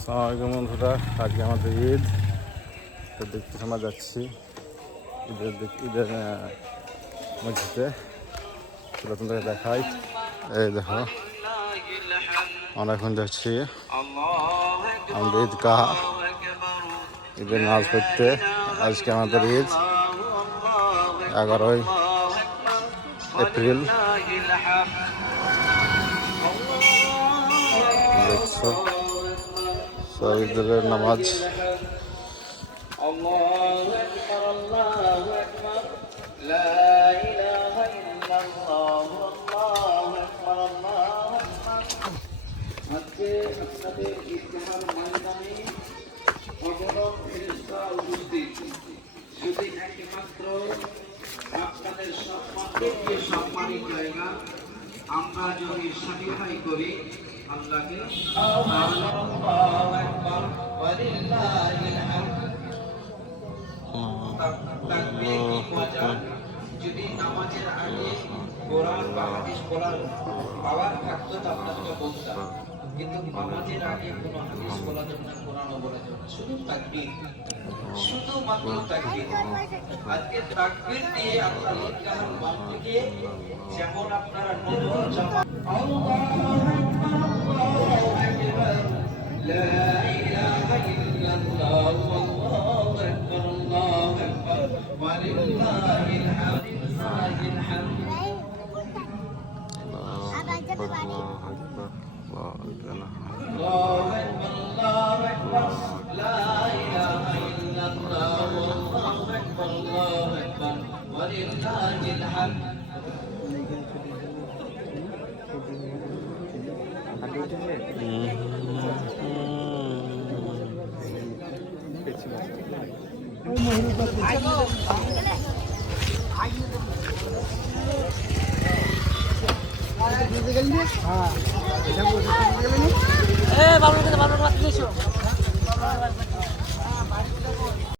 আসসালামু আলাইকুম বন্ধুরা, আজকে আমাদের ঈদ। তো দেখতে আমরা যাচ্ছি ঈদের মসজিদে। আপনাদেরকে দেখাই, এই দেখো আমরা এখন যাচ্ছি আমাদের ঈদগাহ ঈদের নামাজ পড়তে। আজকে আমাদের ঈদ 11ই এপ্রিল। দেখছো ঈদের নামাজ। সম্মানিত জায়গা আমরা যদি সার্টিফাই করি আল্লাহকে যদি নামাজের আগে কোরআন বা হাদিস বলার পাওয়ার থাকতো তা আপনাকে বলতাম, কিন্তু নামাজের আগে কোনো হাদিস বলা যাবে না, কোরআনও বলা যাবে না, শুধু তাকবীর, শুধুমাত্র তাকবীর। আজকে তাকবীর দিয়ে আল্লাহ ঈদগাহের বাম থেকে যেমন আপনারা নতুন জামা আল্লাহু আকবার লা ইলাহা ইল্লাল্লাহ আল্লাহু আকবার ওয়া লিল্লাহিল হামদ হ্যাঁ